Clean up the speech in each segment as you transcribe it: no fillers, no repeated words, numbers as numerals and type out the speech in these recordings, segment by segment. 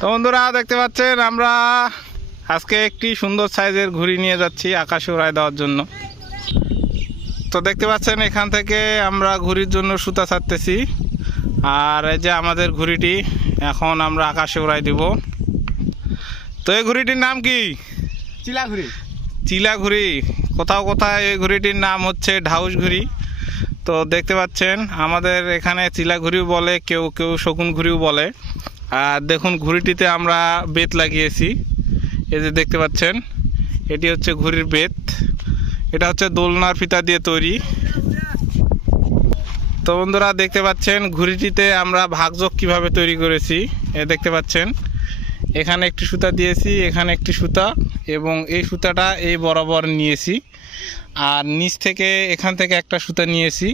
তো বন্ধুরা দেখতে পাচ্ছেন আমরা আজকে একটি সুন্দর সাইজের ঘুড়ি নিয়ে যাচ্ছি আকাশে উড়ায় দেওয়ার জন্য। তো দেখতে পাচ্ছেন এখান থেকে আমরা ঘুড়ির জন্য সুতা ছাড়তেছি, আর এই যে আমাদের ঘুড়িটি এখন আমরা আকাশে উড়াই দিব। তো এই ঘুড়িটির নাম কি? চিলা ঘুড়ি। চিলা ঘুড়ি। কোথাও কোথাও এই ঘুড়িটির নাম হচ্ছে ঢাউস ঘুড়ি। তো দেখতে পাচ্ছেন আমাদের এখানে চিলা ঘুড়িও বলে, কেউ কেউ শকুন ঘুড়িও বলে। আর দেখুন ঘুড়িটিতে আমরা বেত লাগিয়েছি, এই যে দেখতে পাচ্ছেন এটি হচ্ছে ঘুড়ির বেত। এটা হচ্ছে দোলনার ফিতা দিয়ে তৈরি। তো বন্ধুরা দেখতে পাচ্ছেন ঘুড়িটিতে আমরা ভাগযোগ কিভাবে তৈরি করেছি। এ দেখতে পাচ্ছেন এখানে একটি সুতা দিয়েছি, এখানে একটি সুতা, এবং এই সুতাটা এই বরাবর নিয়েছি, আর নিচ থেকে এখান থেকে একটা সুতা নিয়েছি।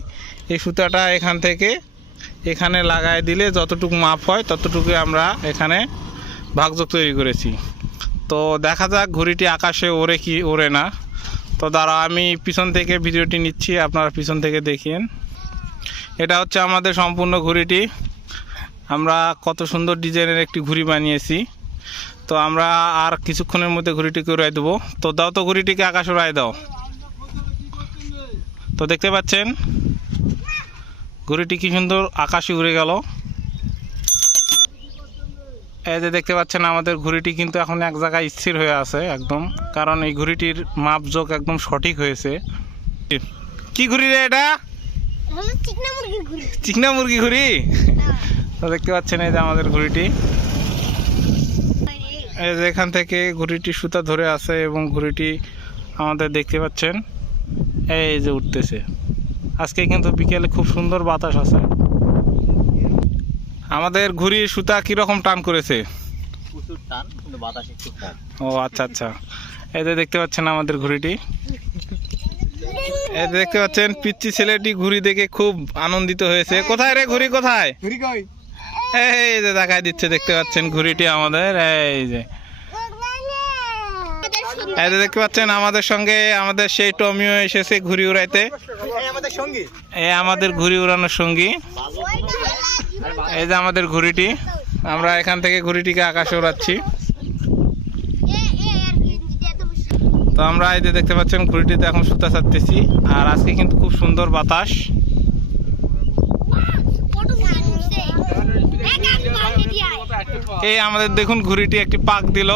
এই সুতাটা এখান থেকে এখানে লাগাই দিলে যতটুকু মাপ হয় ততটুকু আমরা এখানে ভাগযোগ তৈরি করেছি। তো দেখা যাক ঘুড়িটি আকাশে ওড়ে কি ওড়ে না। তো দাঁড়া আমি পিছন থেকে ভিডিওটি নিচ্ছি, আপনারা পিছন থেকে দেখিয়েন। এটা হচ্ছে আমাদের সম্পূর্ণ ঘুড়িটি। আমরা কত সুন্দর ডিজাইনের একটি ঘুড়ি বানিয়েছি। তো আমরা আর কিছুক্ষণের মধ্যে ঘুড়িটিকে উড়াই দেবো। তো দাও তো ঘুড়িটিকে আকাশে উড়াই দাও। তো দেখতে পাচ্ছেন ঘুড়িটি কি সুন্দর আকাশে উড়ে গেল। এই যে দেখতে পাচ্ছেন আমাদের ঘুড়িটি কিন্তু এখন এক জায়গায় স্থির হয়ে আছে একদম, কারণ এই ঘুড়িটির মাপযোগ একদম সঠিক হয়েছে। কি ঘুড়ি রে এটা? চিকনা মুরগি ঘুড়ি। তো দেখতে পাচ্ছেন এই যে আমাদের ঘুড়িটি, এই যে এখান থেকে ঘুড়িটি সুতা ধরে আছে, এবং ঘুড়িটি আমাদের দেখতে পাচ্ছেন এই যে উঠতেছে। আজকে কিন্তু বিকেলে খুব সুন্দর বাতাস আছে। আমাদের ঘুড়ির সুতা কিরকম টান করেছে? প্রচুর টান, কিন্তু বাতাস একটু কম। ও আচ্ছা আচ্ছা। এই যে দেখতে পাচ্ছেন আমাদের ঘুড়িটি, এই যে দেখতে পাচ্ছেন পিচ্চি ছেলেটি ঘুড়ি দেখে খুব আনন্দিত হয়েছে। কোথায় রে ঘুড়ি, কোথায়? ঘুড়ি কই? এই যে দেখাই দিচ্ছে, দেখতে পাচ্ছেন ঘুড়িটি আমাদের। এই যে এই যে দেখতে পাচ্ছেন আমাদের সঙ্গে আমাদের সেই টমিও এসেছে ঘুড়ি উড়াইতে। আমাদের সঙ্গী, এই আমাদের ঘুড়ি উড়ানোর সঙ্গী। এই যে আমাদের ঘুড়িটি, আমরা এখান থেকে ঘুড়িটিকে আকাশে উড়াচ্ছি। তো আমরা এই যে দেখতে পাচ্ছেন ঘুড়িটিতে এখন সুতা ছাড়তেছি, আর আজকে কিন্তু খুব সুন্দর বাতাস। এই আমাদের দেখুন ঘুড়িটি একটি পাক দিল।